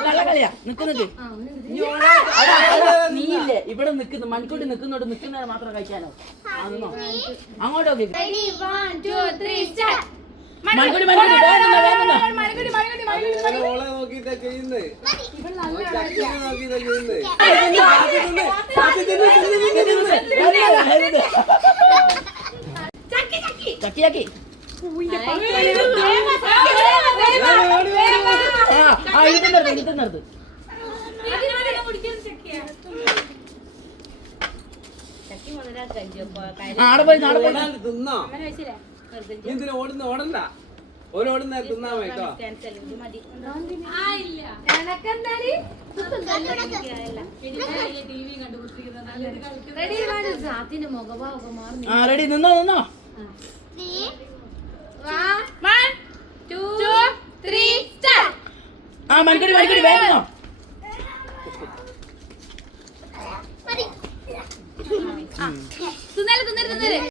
കള്ളക്കളിയാ നിക്കുന്നത് നീയില്ലേ ഇവിടെ നിക്കുന്നു മണിക്കൂട്ടി നിക്കുന്നോട്ട് നിക്കുന്നവരെ മാത്രം കഴിക്കാനോ അങ്ങോട്ടോ ചക്കിയാക്കി ഓടണ്ട ഓരോടുന്ന തിന്നാ കേട്ടോ റെഡി നിന്നോ നിന്നോ മണിക്കൂടി മണിക്കൂടി വേഗം തിന്നല്ലേ